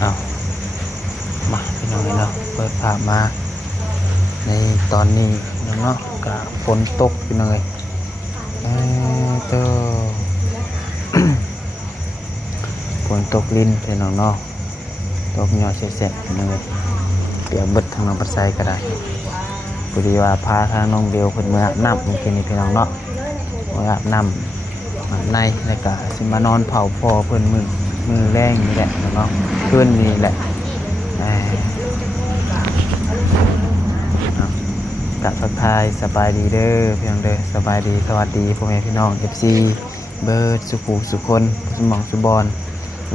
เอามาพี่น้องเนาะเปิดภาพมาในตอนนี้เนาะก็ฝนตกพี่น้องเจ้า ฝนตกลิ้นพี่น้องเนาะตกหยอดเสร็จพี่น้องเปียกเบิดทางน้องปัสไซก็ได้พอดีว่าพาทางน้องเบลเพิ่นมาอาบน้ำเมื่อกี้นี้พี่น้องเนาะมาอาบน้ำอาบในแล้วก็สิมานอนเผาพ่อเพิ่นมือแรงนี่แหละเนาะเพื่อนนี่แหละกับทักทายสบายดีเด้อพี่น้องเด้อสบายดีสวัสดีพ่อแม่พี่น้อง FC เบิร์ดสุขุสุคนสมองสุบอล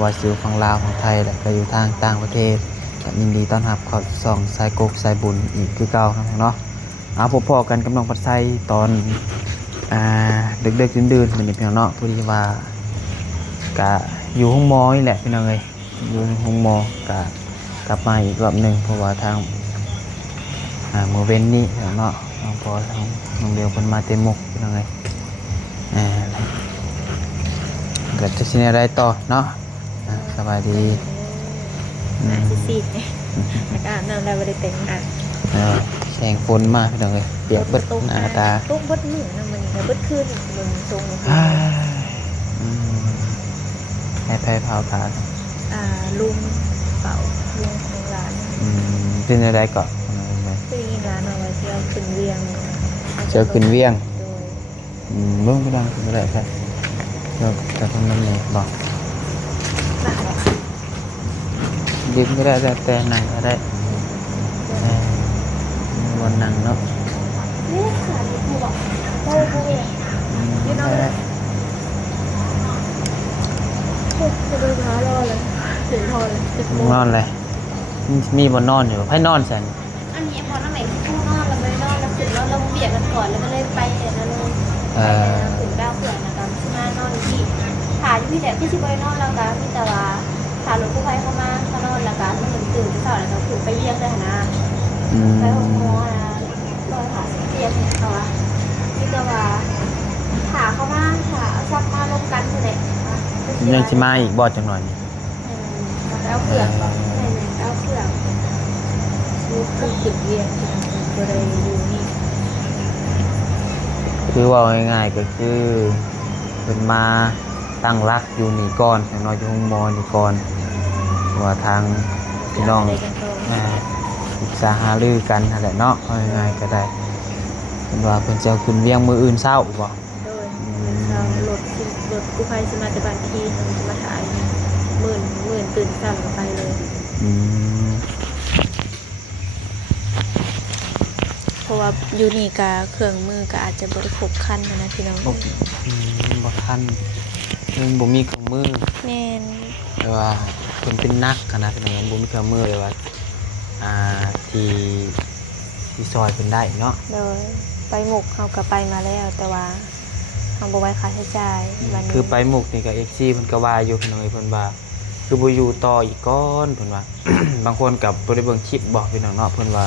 วาซิลฝั่งลาวฝั่งไทยและก็อยู่ทางต่างประเทศก็ยินดีต้อนรับเข้าสู่ช่องสายกกสายบุญอีกคือเก่าครับเนาะเอาพบกันกับน้องปัดไซตอนดึกๆดื่นๆเป็นพี่น้องเนาะพอดีว่ากะอยู่ห้องมอนี่แหละพี่น้องเอ้ยอยู่ห้องมอกะกลับมาอีกรอบหนึ่งเพราะว่าทางเมื่อเว้นนี้เนาะน้องพอทางน้องเบลเพิ่นมาเต็มมุกพี่น้องเอ้ยก็จะสิอะไรต่อเนาะสบายดีซีดเนี่ยอากาศนั่นแล้วไม่ได้แต่งหน้าแสงฝนมาพี่น้องเอ้ยเปียกเบิดหน้าตาตุ๊กเบิดมือนะมันเบิดคืนมันทรงให้ไผ่เผาขาลุงเป่าลุงของร้านเป็นอะไรก่อนคือยิงร้านเอาไว้เที่ยวขึ้นเวียงเจอขึ้นเวียงเบิ่งก็ดังขึ้นอะไรครับเราจะทำน้ำเลยบอกยืมก็ได้แต่นั่งก็ได้วันนั่งเนาะนี่ค่ะที่ครูบอกโอ้โหยืนเอาเลยจะไปพารอเลยเสียงทอนเลยนอนเลยมีบนนอนอยู่ให้นอนสันอันนี้พอนั่งไหนข้างนอกเราไม่นอนเราถึงเราเบียดกันก่อนแล้วก็เลยไปนั่นเลยถึงดาวเผื่อนะครับที่มานอนที่ถ่ายพี่แต่พี่ชิบอยนอนแล้วกันพี่แต่ว่าถ่ายรถกู้ภัยเข้ามานอนแล้วกันตื่นที่สาวแล้วก็ถึงไปเลี้ยงได้นะไปห้องหมอนะรอถ่ายเตียงเขาอะพี่แต่ว่าถ่าเข้ามาถ่าซักมาลงกันเลยยังชิมาอีกบอดจังหน่อยนี่แล้วเผื่อแล้วเผื่อคือจุดเวียนบริเวณอยู่นี่คือว่าง่ายๆก็คือเป็นมาตั้งรักอยู่นี่ก่อนอย่างน้อยอยู่ห้องมอนี่ก่อนว่าทางพี่น้องปรึกษาหารือกันนั่นแหละเนาะง่ายๆก็ได้เป็นว่าเพิ่นจะขึ้นเวียงมืออื่นเช้าบ่โดยรถกู้ภัยจะมาแต่บางทีจะมาถ่ายหมื่นตื่นสั่นไปเลยเพราะว่าอยู่นี่กะเครื่องมือกะอาจจะบริโภคคันนะพี่น้องบ่ทันบ่มีเครื่องมือแม่นแต่ว่าเพิ่นเป็นนักขนาดเป็นอย่างบ่มีเครื่องมือเลยว่าที่ซอยเพิ่นได้เนาะโดยไปหมกเฮาก็ไปมาแล้วแต่ว่าเฮาบ่ไว้ค่าใช้จ่ายคือไปหมกนี่ก็ XC เพิ่นก็ว่าอยู่พี่น้องเพิ่นว่าคือบ่อยู่ต่ออีกก่อนเพิ่นว่า บางคนก็บ่ได้เบิ่งคลิปบอกพี่น้องเนาะเพิ่นว่า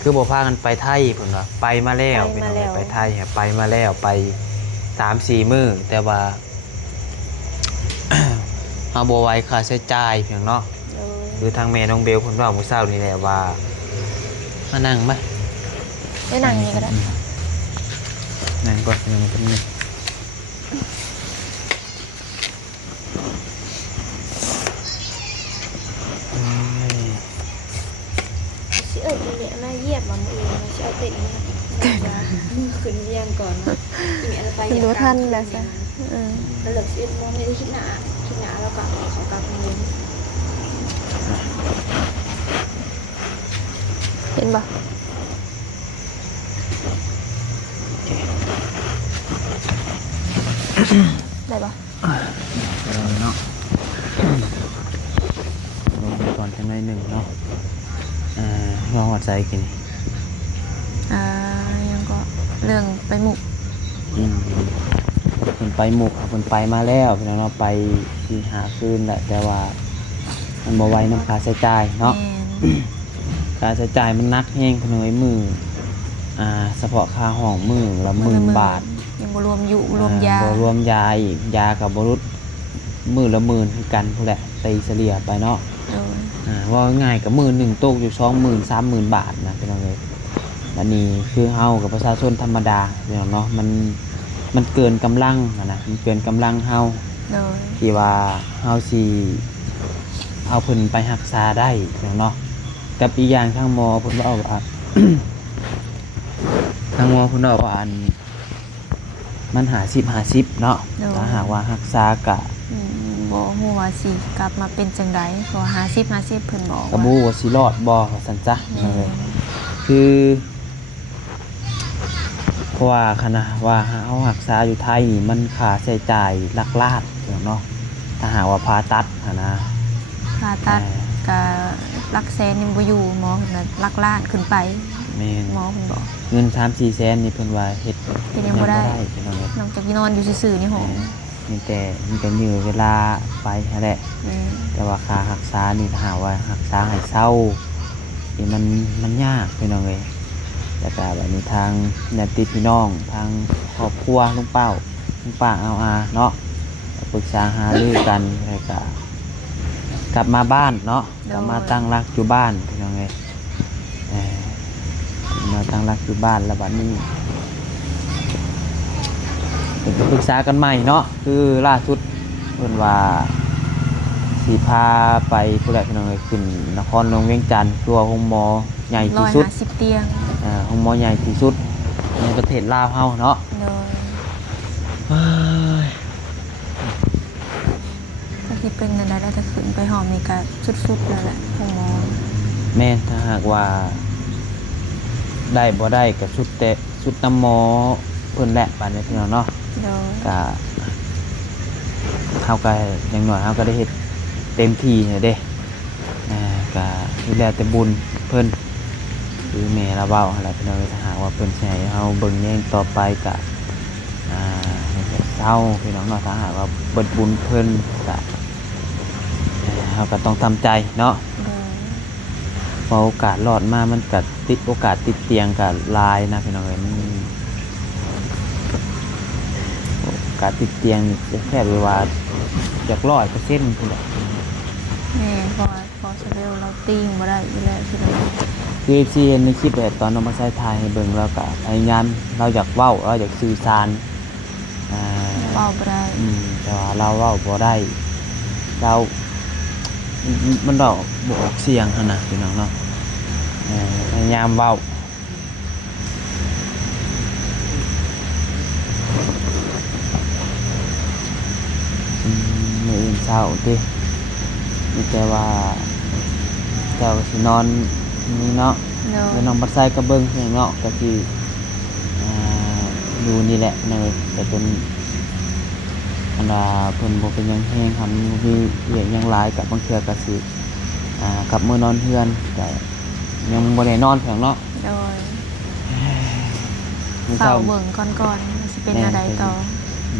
คือบ่พากันไปไทยเพิ่นว่าไปมาแล้วพี่น้องไปไทยไปมาแล้วไป 3-4 มื้อแต่ว่า เฮาบ่ไหวค่าใช้จ่ายเพียงเนาะคือทางแม่น้องเบลเพิ่นว่ามื้อเช้านี่แหละว่ามานั่งมั้ยได้นั่งนี่ก็ได้นั่งก่อนนั่งกันนี่สิเนี่ยมาเยียบมามือสิเอาเตะนี่ขึ้นเรียงก่อนอีเนี่ยไปดูท่านแล้วซะแล้วเหลือ11 โมงนี่คิดหน้าแล้วก็เขากลับมือเห็นบ่ได้บ่เนาะลงก่อนจังได๋1เนาะงอหัวใจกินยังก็เรื่องไปหมุกเพิ่นไปหมุกเพิ่นไปมาแล้วพี่น้องเนาะไป4-5 คืนแหละแต่ว่ามันบ่ไหวนำค่าใช้จ่ายเนาะค่าใช้จ่ายมันหนักแฮงพี่น้องมือเฉพาะค่าห้องมื้อละ10,000 บาทยังบ่รวมอยู่รวมยาบ่รวมยาอีกยาก็บ่รุด มื้อละหมื่นคือกันพุ่นแหละตีเฉลี่ยไปเนาะ โดย ว่าง่ายกับมื้อหนึงตกอยู่20,000 30,000 บาทนะพี่น้องเอ้ยอันนี้คือเฮากับประชาชนธรรมดาพี่น้องเนาะมันเกินกำลังอะนะมันเกินกำลังเฮา โดย ที่ว่าเฮาสิเอาเพิ่นไปรักษาได้พี่น้องเนาะกับอีกอย่างทางหมอเพิ่นว่าว่า ทางหมอเพิ่นว่าอันมัน50-50เนาะถ้าหากว่ารักษากะ บ่ฮู้ว่าสิกลับมาเป็นจังไดเพราะว่า50-50เพิ่นบอก กระ ว่า บูว่าสิรอดบ่ว่าซั่นจ้ะ แม่ คือเพราะว่าคณะว่าเฮารักษาอยู่ไทยนี่มันค่าใช้จ่ายหลักล้านเนาะถ้าหากว่าผ่าตัดหั้นนะ ผ่าตัดก็หลักแสนยังบ่อยู่หมอเพิ่นน่ะหลักล้านขึ้นไป แม่น หมอเพิ่นบอก เงิน 3-4 แสนนี่เพิ่นว่าเฮ็ด เฮ็ดยังบ่ได้ พี่น้องเอ้ย นอกจากที่นอนอยู่ซื่อๆในห้อง มันก็ยื้อเวลาไปนั่นแหละ แม่ แต่ว่าค่ารักษานี่ถ้าหากว่ารักษาให้เศร้านี่มันยากพี่น้องเอ้ยแต่ก็แบบนี้ทางญาติพี่น้องทางครอบครัวลุงป้าเอาอาเนาะปรึกษาหารือกันแล้วก็กลับมาบ้านเนาะกลับมาตั้งรักอยู่บ้านพี่น้องเอ้ยมาตั้งรักอยู่บ้านแล้วบัดนี้ก็ปรึกษากันใหม่เนาะคือล่าสุดเพิ่นว่าสีพาไปผู้ใดพี่น้องเอ้ยขึ้นนครหลวงเวียงจันทร์ตัวห้องหมอใหญ่ที่สุด 150เตียง ห้องหมอใหญ่ที่สุดในประเทศลาวเฮาเนาะ โดยก็ที่เป็นจังไดแล้วถ้าขึ้นไปหอมนี่ก็สุดๆแล้วแหละห้องหมอ แม่นถ้าหากว่าได้บ่ได้ก็สุดแต่สุดน้ำหมอเพิ่นแหละบาดนี้พี่น้องเนาะ โดย ก็เฮาก็อย่างน้อยเฮาก็ได้เฮ็ดเต็มที่เนี่ยเด้ก็ดูแลแต่บุญเพิ่นคือแม่เราเว้าหั่นล่ะพี่น้องถ้าหากว่าเพิ่นสิให้เฮาเบิ่งแยงต่อไปก็เศร้าพี่น้องเนาะถ้าหากว่าเบิดบุญเพิ่นก็เฮาก็ต้องทำใจเนาะ โดย พอโอกาสรอดมามันก็ติดโอกาสติดเตียงก็หลายนะพี่น้องเอ้ยโอกาสติดเตียงนี่แค่เวลาจาก100%พุ่นแหละ แม่พอสเวลเราติ้งบ่ได้อยู่แล้วคือเรา คือที่เห็นในคลิปแบบตอนน้องมาใช้ทายให้เบิ่งแล้วก็พยายามเราอยากเว้าเราอยากสื่อสารอ่า เว้าบ่ได้ แต่ว่าเราเว้าบ่ได้เรามันดอกบ่ออกเสียงหั่นน่ะพี่น้องเนาะพยายามเว้ามื้ออื่นเช้าติมีแต่ว่าเจ้าก็สินอนนี่เนาะ โดย แล้วน้องบัดไซก็เบิ่งอย่างเนาะก็สิอยู่นี่แหละเนยแต่เป็นอันดาเพิ่นบ่เป็นหยังแฮงครับมีเรื่องหยังหลายกับบางเทื่อก็สิกลับมื้อนอนเฮือนก็ยังบ่ได้นอนเพียงเนาะ โดย มื้อ เฝ้า เช้า เบิ่งก่อนว่าสิเป็นอะไรต่อ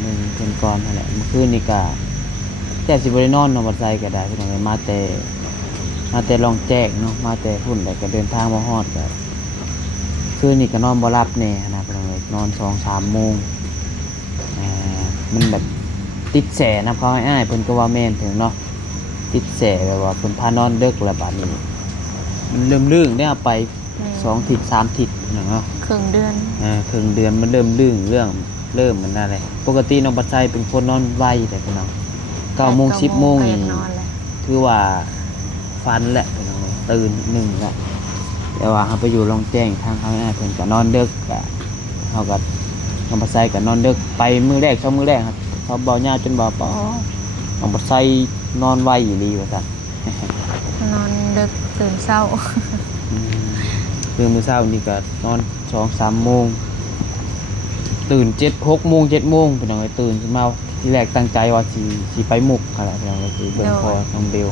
เบิ่งเพิ่นก่อนนั่นแหละเมื่อคืนนี่ก็แต่สิบ่ได้นอนน้องบัดไซก็ได้พี่น้องเอ้ยมาแต่ลองแจ้งเนาะมาแต่พุ่นแล้วก็เดินทางมาฮอดก็คืนนี้ก็นอนบ่หลับแน่นะพี่น้องเอ้ยนอน 2-3 โมงมันแบบติดแสนะเขาให้อ้ายเพิ่นก็ว่าแม่นถึงเนาะติดแสแบบว่าเพิ่นพานอนดึกแล้วบัดนี้มันเริ่มลื่นได้เอาไป2 ทิศ 3 ทิศเนาะ ครึ่งเดือน ครึ่งเดือนมันเริ่มลื่นเริ่มมันนั่นแหละปกติน้องบัดไซเป็นคนนอนไวแต่พี่น้อง9 โมง 10 โมง ก็ นี่ ยังนอนแหละ ถือว่าฟันแหละพี่น้องตื่นหนึ่งแล้วแต่ว่าเขาไปอยู่โรงแจ้งทางเขาให้เพิ่นก็นอนดึกก็เขาก็น้องบัดไซก็นอนดึกไปมื้อแรก2 มื้อแรกครับเขาบ่ยาวจนบ่ปอน้องบัดไซนอนไวอีหลีว่าซั่น นอนดึกตื่นเช้า คือมื้อเช้านี่ก็นอน 2-3 โมงตื่น6 โมง 7 โมงพี่น้องตื่นขึ้นมาที่แรกตั้งใจว่าสิไปมุกอะไรพี่น้องก็คือเบิ่งพอน้องเบล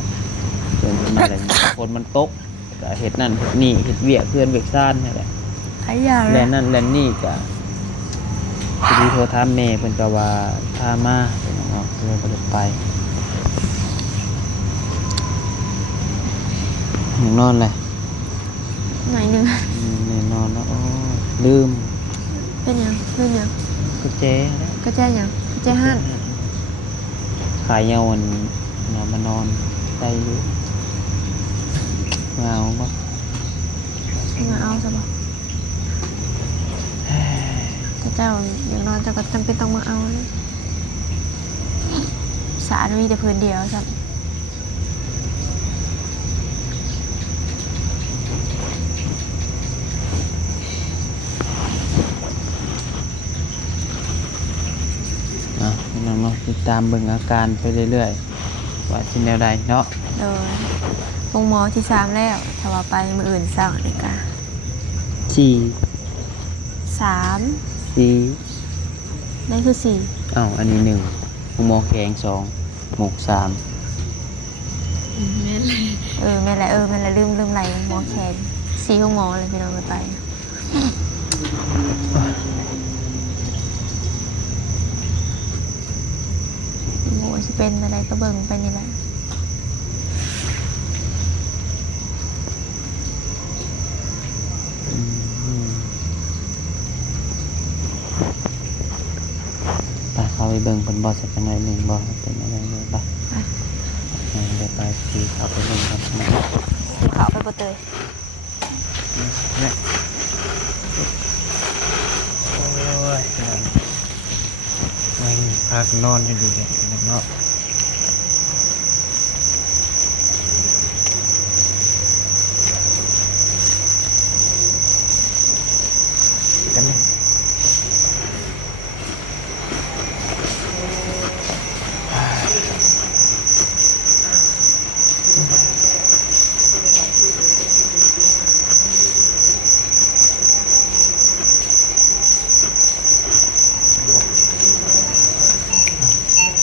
เดินขึ้นมาแล้วฝนมันตกก็เฮ็ดนั่นเฮ็ดนี่เฮ็ดเวียกเพื่อนเวียกซ่านนั่นแหละ หลายอย่าง แลนนั่นแลนนี่ก็พอดีโทรถามแม่เพิ่นก็ว่าพามาเพิ่นเนาะเลยบ่ได้ไปยังนอนเลย หน่อยหนึง แน่นอนแล้วโอ้ลืม เป็นหยัง กุญแจแล้ว ก็แจ้หยังก็แจ้ห้าน ขายยาวันมานอนได้อยู่มาเอาบ่ มาเอาซะบ่ถ้าเจ้าอย่างนอนเจ้าก็จำเป็นต้องมาเอานะสารมีแต่พื้นเดียวซะ พี่น้องเนาะติดตามเบิ่งอาการไปเรื่อยๆว่าสิแนวใดเนาะ โดยวงหมอที่3แล้วถ้าว่าไปมื้ออื่นเช้านี่ก็ สี่ 3 สี่ นั่นคือ4 อ้าวอันนี้หนึ่งหมอแข็งสองหมกสาม แม่นแหละแม่นแหละลืมไหลหมอแขน4ของหมอเลยพี่น้องไปโอ้สิเป็นอะไรก็เบิ่งไปนี่แหละ ไปเข้าไปเบิ่งเพิ่นบ่สักหน่อยหนึ่งบ่เป็นอะไรเลยไปเดี๋ยวไปที่เข้าไปเบิ่งกันนะ ภูเขาไปบ่เตย เนี่ยโอ้ยแม่งพักนอนอยู่ดีเนี่ยเนาะกันนี่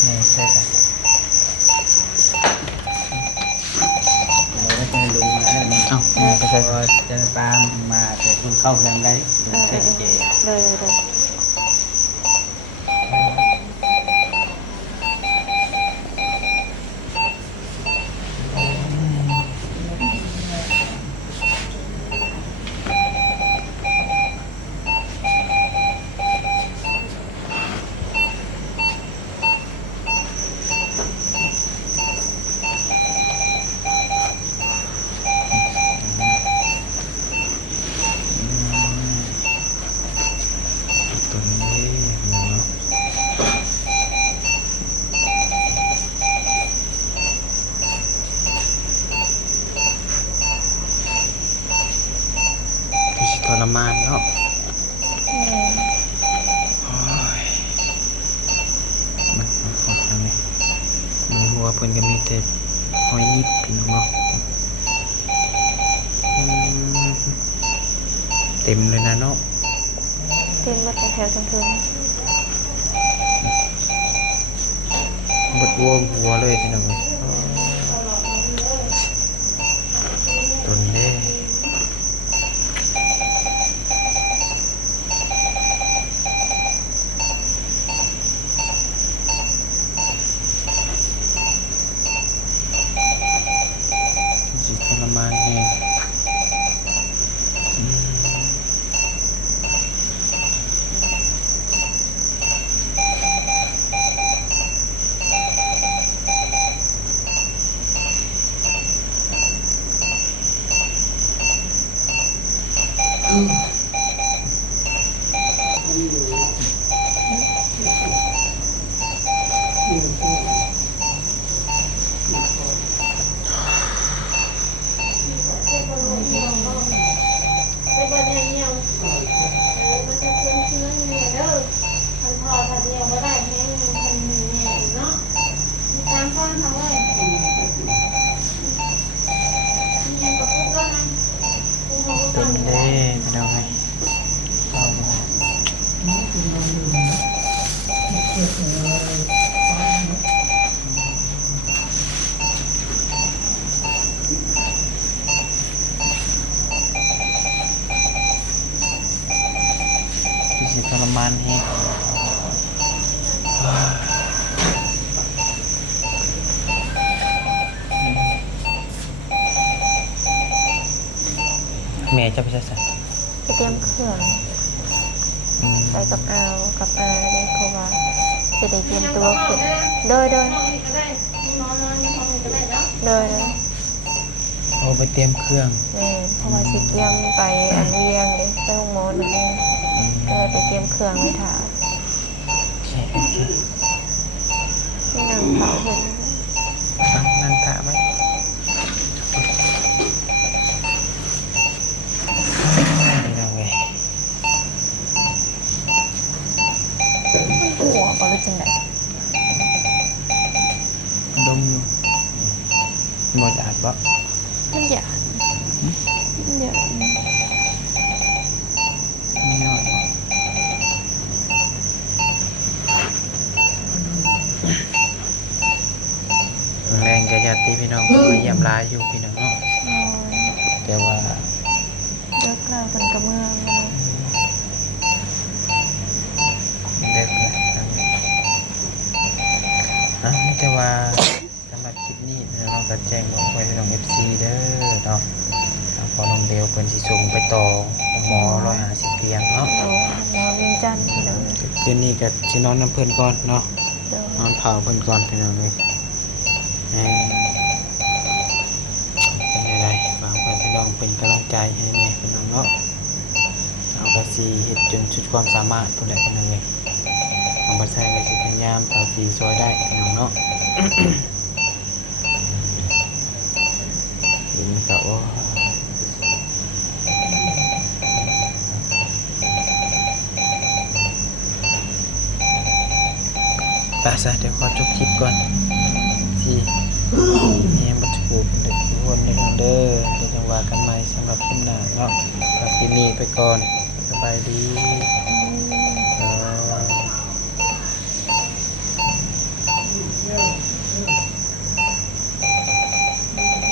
นี่ใช่กันเราได้ไปดูมาแล้วนี่เอ้าไม่ใช่จะตามมาแต่คุณเข้าทางใดเช็คเก เลย ตัวนี้เนาะที่สิทรมานเนาะโอ้ยมันหดแล้วนี่มือหัวเพิ่นก็มีแต่หอยนิบพี่น้องเนาะเต็มเลยนะเนาะ เต็มบัดแถวทั้งคืน บดวัวหัวเลยพี่น้องเอ้ยต้นเด้สิทรมานแฮงต้นเด้พี่น้องเอ้ยเอามาที่สิทรมานแฮงแม่จะไปใส่ ไปเตรียมเครื่องไปกับอาเลยเพราะว่าจะได้เตรียมตัวขึ้นโดย เลย เอาไปเตรียมเครื่อง แม่เพราะว่าสิเตรียมไปอันเวียงเลยไปโรงหมอนั่นเองก็เลยไปเตรียมเครื่องไว้ถ่า โอเคโอเค ที่นางเผาเพิ่น นั่งถาไว้นี่เราไง มันหัวบ่รู้จังได๋ ดมอยู่หมดอาดบ่ มันหยาดมันหยาด มีน้อยบ่แรงกระยัดที่พี่น้องมาเยี่ยมร้ายอยู่พี่น้องเนาะแต่ว่า เลิกแล้วเพิ่นก็เมืองเลย เด็กเลยนี่แต่ว่าสำหรับคลิปนี้เราก็แจ้งบอกไว้ให้น้อง FC เด้อเนาะพอน้องเบลเพิ่นสิส่งไปต่อหมอ150เตียงเนาะ โอ้หมอเวียงจันทน์พี่น้อง คืนนี้ก็สินอนน้ำเพิ่นก่อนเนาะ เด้อน อนเผาเพิ่นก่อนพี่น้องเอ้ยเป็นยังไงฝากเพื่อนพี่น้องเป็นกำลังใจให้แม่พี่น้องเนาะเอาก็สิเฮ็ดจนสุดความสามารถพุ่นแหละพี่น้องเอ้ยเอาบ่ใช่ก็สิพยายามเท่าที่ช่วยได้พี่น้องเนาะ เห็นก็โอ้ไปซะเดี๋ยวขอจบคลิปก่อนที่นี่บัตรผูกเด็กทุกคนในของเด้อเดี๋ยวจะว่ากันใหม่สำหรับคลิปหน้าเนาะกับคลิปนี้ไปก่อนสบายดี